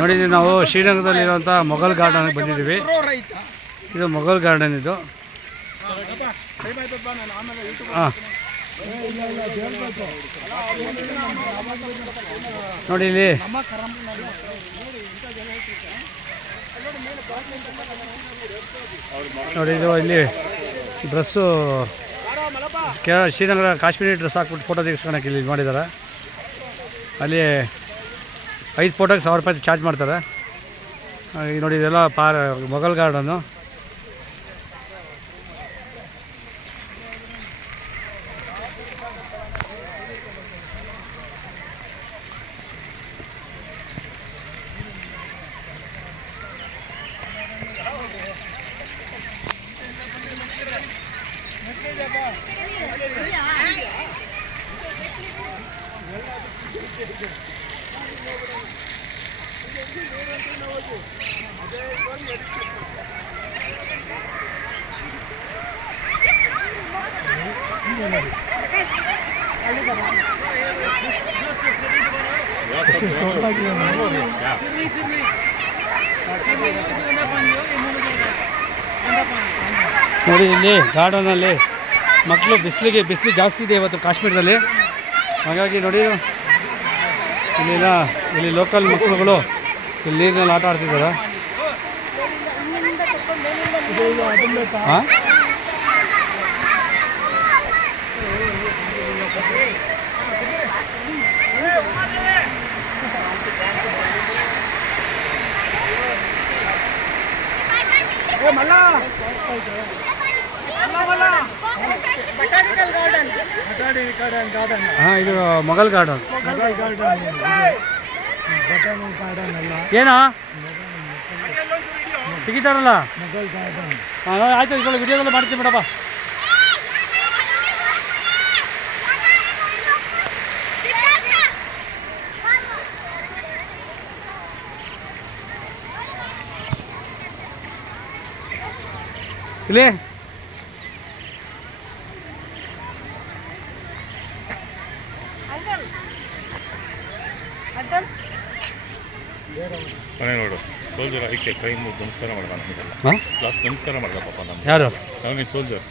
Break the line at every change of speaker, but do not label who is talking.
ನೋಡಿ ನಾವು ಶ್ರೀನಗರದಲ್ಲಿರುವಂಥ ಮೊಘಲ್ ಗಾರ್ಡನ್ ಬಂದಿದ್ದೀವಿ. ಇದು ಮೊಘಲ್ ಗಾರ್ಡನ್ ಇದು. ಹಾಂ. ನೋಡಿ ಇಲ್ಲಿ. ನೋಡಿ ಇದು ಇಲ್ಲಿ ಡ್ರೆಸ್ಸು ಕೇರಳ ಶ್ರೀನಗರ ಕಾಶ್ಮೀರಿ ಡ್ರೆಸ್ ಹಾಕ್ಬಿಟ್ಟು ಫೋಟೋ ತೆಗೆಸ್ಕೊಳಕ್ಕೆ ಇಲ್ಲಿ ಇದು ಮಾಡಿದ್ದಾರೆ ಅಲ್ಲಿ ಐದು ಫೋಟೋಗೆ ಸಾವಿರ ರೂಪಾಯಿ ಚಾರ್ಜ್ ಮಾಡ್ತಾರೆ. ಈಗ ನೋಡಿ ಇದೆಲ್ಲ ಪಾರ್ ಮೊಘಲ್ ಗಾರ್ಡನ್ನು. ನೋಡಿ ಇಲ್ಲಿ ಗಾರ್ಡನಲ್ಲಿ ಮಕ್ಕಳು ಬಿಸಿಲಿಗೆ ಬಿಸಿಲು ಜಾಸ್ತಿ ಇದೆ ಇವತ್ತು ಕಾಶ್ಮೀರದಲ್ಲಿ. ಹಾಗಾಗಿ ನೋಡಿ, ಇಲ್ಲಿನ ಇಲ್ಲಿ ಲೋಕಲ್ ಮಕ್ಕಳುಗಳು ನೀರಿನಲ್ಲಿ ಆಟ ಆಡ್ತಿದ್ದಾರೆ? ಹಾಂ ಹಾಂ ಇದು ಮೊಘಲ್ ಗಾರ್ಡನ್. ಏನಾ? ತೆಗಿತಾರಲ್ಲ? ಆಯ್ತು ಆಯಿತು ಇದ್ರಲ್ಲಿ ವಿಡಿಯೋದೆಲ್ಲ ಮಾಡ್ತೀನಿ ಬಿಡಪ್ಪ. ಇಲ್ಲಿ.
ಮನೆ ನೋಡು. ಸೋಲ್ಜರ್ ಐಕೆ ಕೈ ಮುಗಿದು ನಮಸ್ಕಾರ
ಮಾಡ್ಕೊಂಡು
ಲಾಸ್ಟ್ ನಮಸ್ಕಾರ ಮಾಡ್ದ ಪಾಪ
ಯಾರು?
ಅವನಿಗೆ ಸೋಲ್ಜರ್